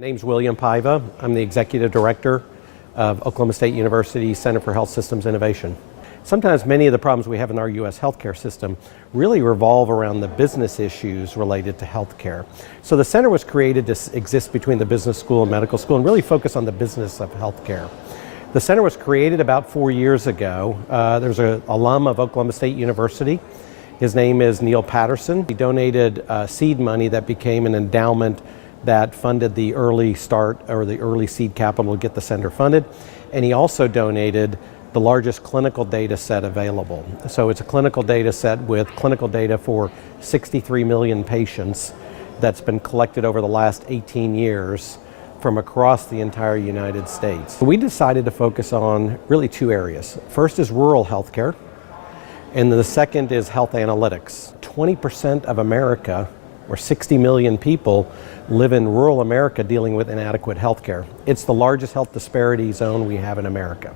My name's William Paiva. I'm the Executive Director of Oklahoma State University Center for Health Systems Innovation. Sometimes many of the problems we have in our U.S. healthcare system really revolve around the business issues related to healthcare. So the center was created to exist between the business school and medical school and really focus on the business of healthcare. The center was created about 4 years ago. There's an alum of Oklahoma State University. His name is Neil Patterson. He donated seed money that became an endowment that funded the early start or the early seed capital to get the center funded. And he also donated the largest clinical data set available. So it's a clinical data set with clinical data for 63 million patients that's been collected over the last 18 years from across the entire United States. We decided to focus on really two areas. First is rural healthcare, and the second is health analytics. 20% of America, or 60 million people, live in rural America dealing with inadequate healthcare. It's the largest health disparity zone we have in America.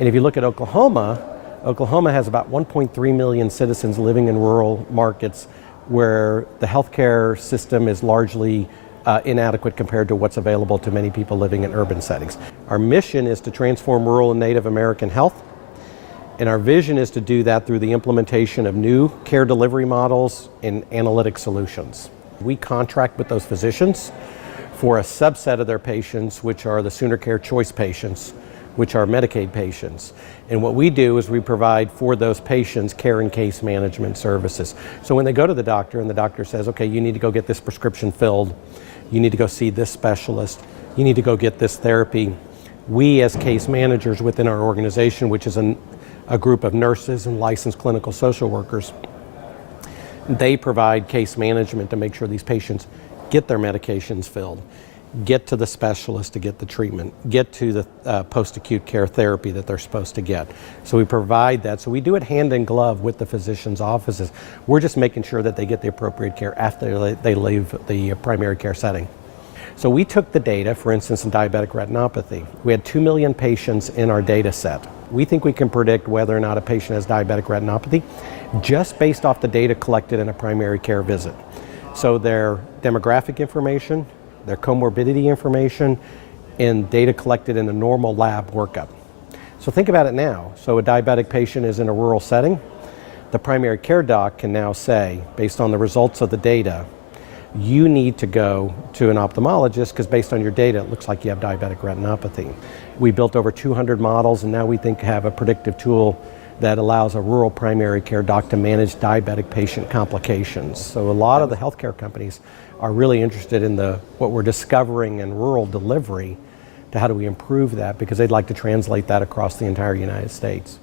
And if you look at Oklahoma, Oklahoma has about 1.3 million citizens living in rural markets where the healthcare system is largely inadequate compared to what's available to many people living in urban settings. Our mission is to transform rural and Native American health, and our vision is to do that through the implementation of new care delivery models and analytic solutions. We contract with those physicians for a subset of their patients, which are the Sooner Care Choice patients, which are Medicaid patients. And what we do is we provide for those patients care and case management services. So when they go to the doctor and the doctor says, okay, you need to go get this prescription filled, you need to go see this specialist, you need to go get this therapy, we as case managers within our organization, which is a group of nurses and licensed clinical social workers, they provide case management to make sure these patients get their medications filled, get to the specialist to get the treatment, get to the post-acute care therapy that they're supposed to get. So we provide that. So we do it hand in glove with the physician's offices. We're just making sure that they get the appropriate care after they leave the primary care setting. So we took the data, for instance, in diabetic retinopathy. We had 2 million patients in our data set. We think we can predict whether or not a patient has diabetic retinopathy just based off the data collected in a primary care visit. So their demographic information, their comorbidity information, and data collected in a normal lab workup. So think about it now. So a diabetic patient is in a rural setting. The primary care doc can now say, based on the results of the data, you need to go to an ophthalmologist because based on your data, it looks like you have diabetic retinopathy. We built over 200 models, and now we think have a predictive tool that allows a rural primary care doc to manage diabetic patient complications. So a lot of the healthcare companies are really interested in what we're discovering in rural delivery to how do we improve that, because they'd like to translate that across the entire United States.